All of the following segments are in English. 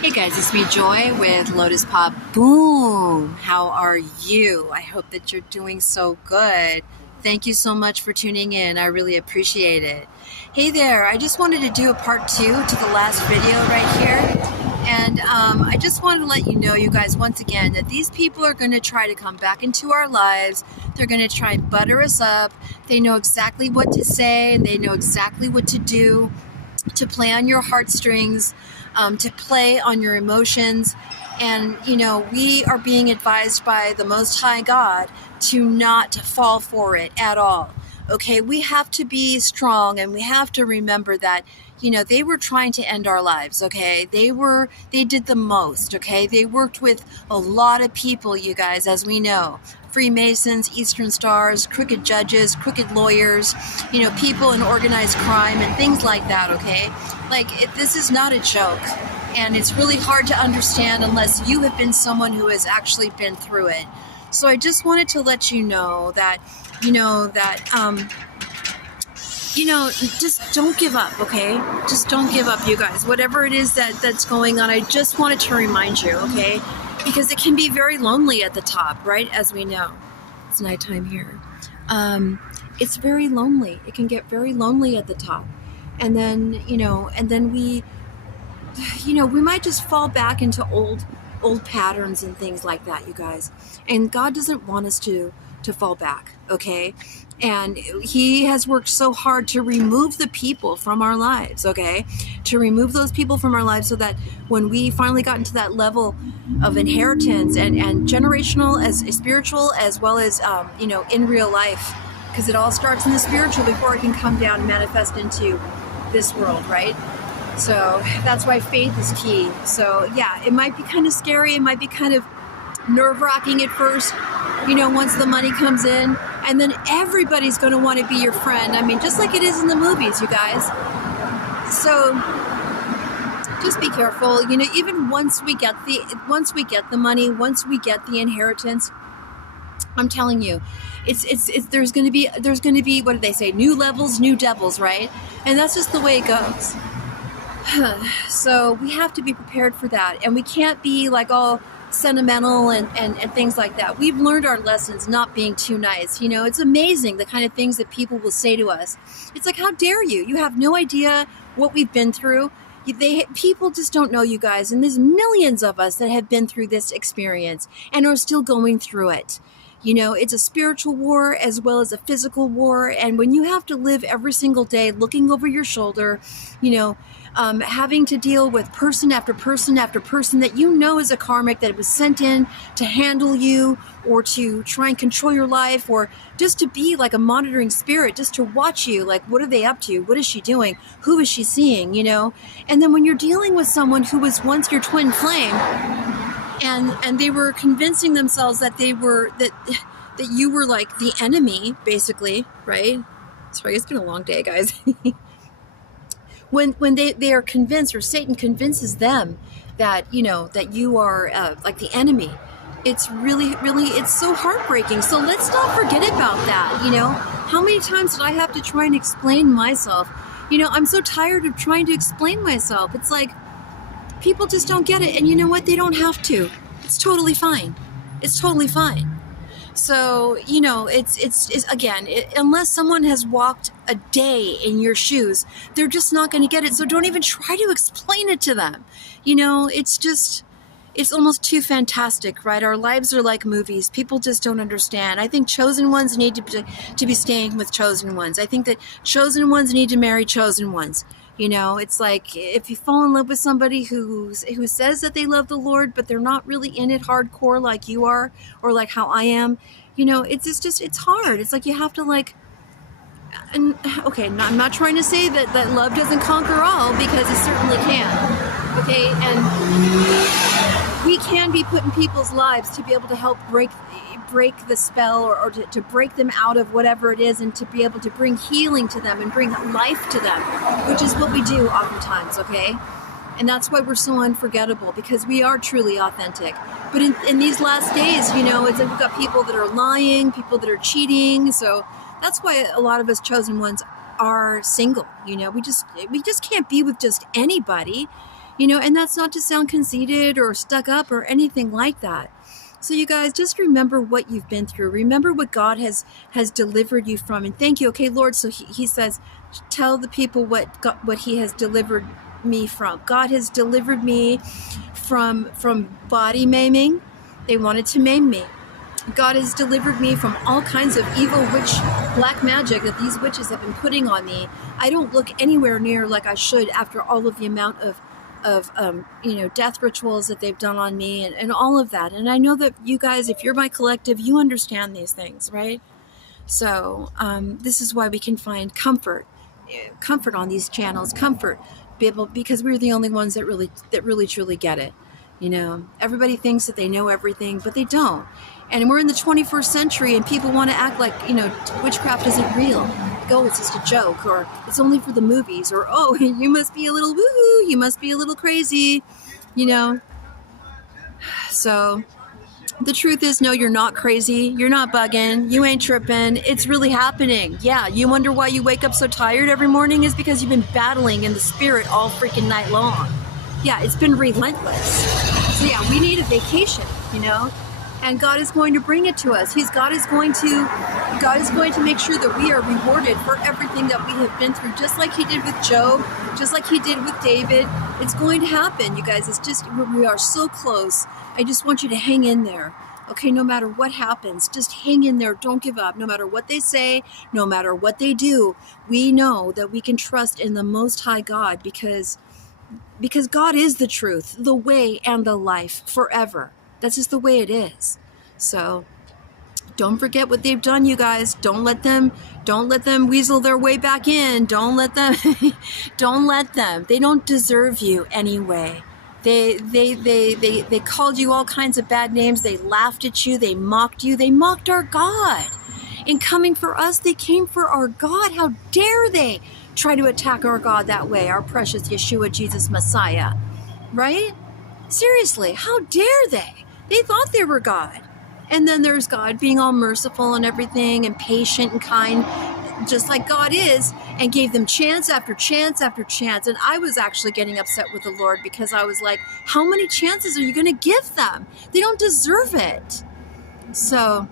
Hey guys, it's me Joy with Lotus Pop Boom. How are you? I hope that you're doing so good. Thank you so much for tuning in. I really appreciate it. Hey there, I just wanted to do a part two to the last video right here. And I just wanted to let you know, you guys, once again, that these people are going to try to come back into our lives. They're going to try and butter us up. They know exactly what to say, and they know exactly what to do to play on your heartstrings, to play on your emotions. And, we are being advised by the Most High God to not fall for it at all. Okay, we have to be strong, and we have to remember that, they were trying to end our lives. Okay, they did the most. Okay, they worked with a lot of people, you guys, as we know. Freemasons, Eastern Stars, crooked judges, crooked lawyers, people in organized crime and things like that, okay? This is not a joke, and it's really hard to understand unless you have been someone who has actually been through it. So I just wanted to let you know that, just don't give up, okay? Just don't give up, you guys. Whatever it is that's going on, I just wanted to remind you, okay? Because it can be very lonely at the top, right? As we know. It's nighttime here. It's very lonely. It can get very lonely at the top. And then, we might just fall back into old patterns and things like that, you guys. And God doesn't want us to fall back, okay? And he has worked so hard to remove the people from our lives, okay? To remove those people from our lives so that when we finally got into that level of inheritance and generational, as spiritual, as well as, in real life, because it all starts in the spiritual before it can come down and manifest into this world, right? So that's why faith is key. So yeah, it might be kind of scary. It might be kind of nerve-wracking at first, once the money comes in, and then everybody's going to want to be your friend. I mean, just like it is in the movies, you guys. So just be careful. Even once we get the money, once we get the inheritance, I'm telling you, there's going to be what do they say? New levels, new devils, right? And that's just the way it goes. So we have to be prepared for that, and we can't be like all sentimental and things like that. We've learned our lessons not being too nice. It's amazing the kind of things that people will say to us. It's like, how dare you? You have no idea what we've been through. People just don't know, you guys, and there's millions of us that have been through this experience and are still going through it. It's a spiritual war as well as a physical war, and when you have to live every single day looking over your shoulder, having to deal with person after person after person that is a karmic that was sent in to handle you or to try and control your life, or just to be like a monitoring spirit, just to watch you, like, what are they up to? What is she doing? Who is she seeing? And then when you're dealing with someone who was once your twin flame, and they were convincing themselves that that you were like the enemy, basically, right? Sorry, it's been a long day, guys. When they are convinced, or Satan convinces them that that you are like the enemy, it's really it's so heartbreaking. So let's not forget about that. How many times did I have to try and explain myself? I'm so tired of trying to explain myself. It's like people just don't get it, and you know what? They don't have to. It's totally fine. It's totally fine. So, it's again, unless someone has walked a day in your shoes, they're just not going to get it. So don't even try to explain it to them. It's almost too fantastic, right? Our lives are like movies. People just don't understand. I think chosen ones need to be staying with chosen ones. I think that chosen ones need to marry chosen ones. It's like if you fall in love with somebody who says that they love the Lord, but they're not really in it hardcore like you are, or like how I am, it's hard. It's like you have to and okay, I'm not trying to say that love doesn't conquer all, because it certainly can. Okay, and we can be put in people's lives to be able to help break the spell, or to break them out of whatever it is, and to be able to bring healing to them and bring life to them, which is what we do oftentimes, okay? And that's why we're so unforgettable, because we are truly authentic. But in these last days, it's like we've got people that are lying, people that are cheating. So that's why a lot of us chosen ones are single. We just can't be with just anybody. and that's not to sound conceited or stuck up or anything like that. So you guys, just remember what you've been through. Remember what God has delivered you from. And thank you. Okay, Lord, so he says, tell the people what he has delivered me from. God has delivered me from body maiming. They wanted to maim me. God has delivered me from all kinds of evil black magic that these witches have been putting on me. I don't look anywhere near like I should after all of the amount of death rituals that they've done on me and all of that. And I know that you guys, if you're my collective, you understand these things, right? So this is why we can find comfort on these channels, because we're the only ones that really truly get it. Everybody thinks that they know everything, but they don't. And we're in the 21st century, and people want to act like, witchcraft isn't real. Oh, it's just a joke, or it's only for the movies, or, oh, you must be a little woo-hoo, you must be a little crazy, So the truth is, no, you're not crazy. You're not bugging. You ain't tripping. It's really happening. Yeah, you wonder why you wake up so tired every morning is because you've been battling in the spirit all freaking night long. Yeah, it's been relentless. So yeah, we need a vacation, and God is going to bring it to us. God is going to make sure that we are rewarded for everything that we have been through, just like he did with Job, just like he did with David. It's going to happen, you guys. It's just, we are so close. I just want you to hang in there. Okay, no matter what happens, just hang in there. Don't give up. No matter what they say, no matter what they do, we know that we can trust in the Most High God because God is the truth, the way, and the life forever. That's just the way it is. So don't forget what they've done, you guys. Don't let them weasel their way back in. Don't let them. They don't deserve you anyway. They called you all kinds of bad names. They laughed at you. They mocked you. They mocked our God. In coming for us, they came for our God. How dare they try to attack our God that way, our precious Yeshua, Jesus Messiah, right? Seriously, how dare they? They thought they were God. And then there's God being all merciful and everything and patient and kind, just like God is, and gave them chance after chance after chance. And I was actually getting upset with the Lord because I was like, how many chances are you going to give them? They don't deserve it. So,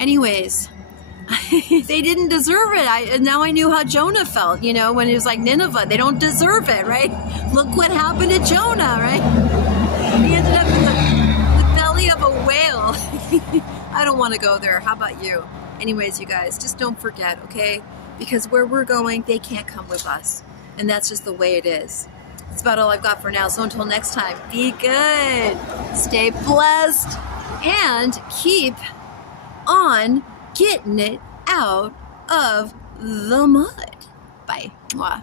anyways, they didn't deserve it. Now I knew how Jonah felt, when it was like Nineveh. They don't deserve it, right? Look what happened to Jonah, right? He ended up in the belly of a whale. I don't want to go there. How about you? Anyways, you guys, just don't forget, okay? Because where we're going, they can't come with us. And that's just the way it is. That's about all I've got for now. So until next time, be good, stay blessed, and keep on getting it out of the mud. Bye. Mwah.